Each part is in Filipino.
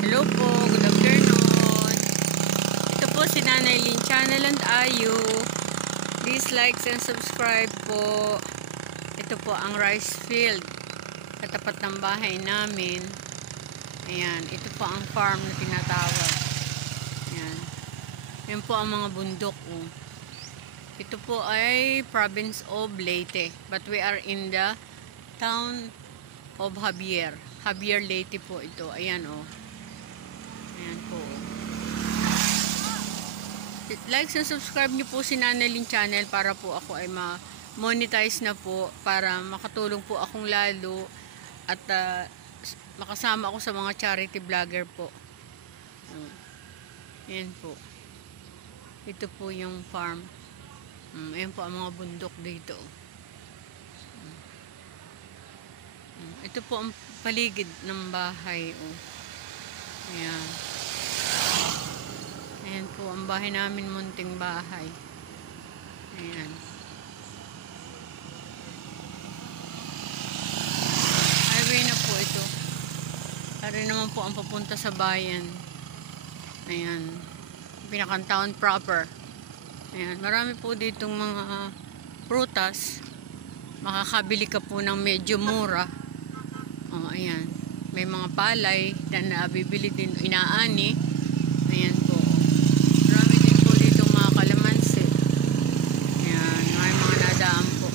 Hello po, good afternoon. Ito po si Nanay Lynn Channel and Ayu. Please like and subscribe po. Ito po ang rice field katapat ng bahay namin. Ayan, ito po ang farm na tinatawag. Ayan. Yan po ang mga bundok. Oh. Ito po ay province of Leyte, but we are in the town of Javier. Javier Leyte po ito. Ayan oh. Ayan po. Like and subscribe niyo po si Nanay Lynn Channel para po ako ay ma-monetize na po, para makatulong po akong lalo at makasama ako sa mga charity vlogger po. Ayan po. Ito po yung farm. Ayan po ang mga bundok dito. Ito po ang paligid ng bahay. Oh. Ayan. Ayan po ang bahay namin, munting bahay. Ayan. Highway na po ito. Para naman po ang papunta sa bayan. Ayan. Pinakang-town proper. Ayan. Marami po ditong mga prutas. Makakabili ka po ng medyo mura. Oh, ayan. May mga palay na nabibili din, inaani. Ayan po. Marami din po dito mga kalamansi. Ayan. May mga nadaan po.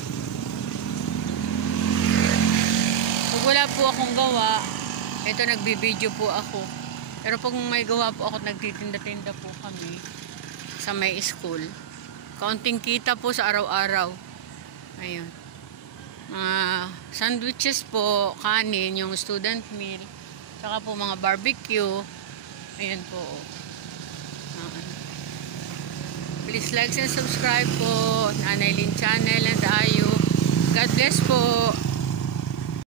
Pag wala po akong gawa, ito nagbibideo po ako. Pero pag may gawa po ako, nagtitinda-tinda po kami sa may school. Kaunting kita po sa araw-araw. Ayun. Mga sandwiches po, kanin, yung student meal, saka po mga barbecue. Ayan po. Please like and subscribe po Nanay Lynn Channel and Ayu. God bless po.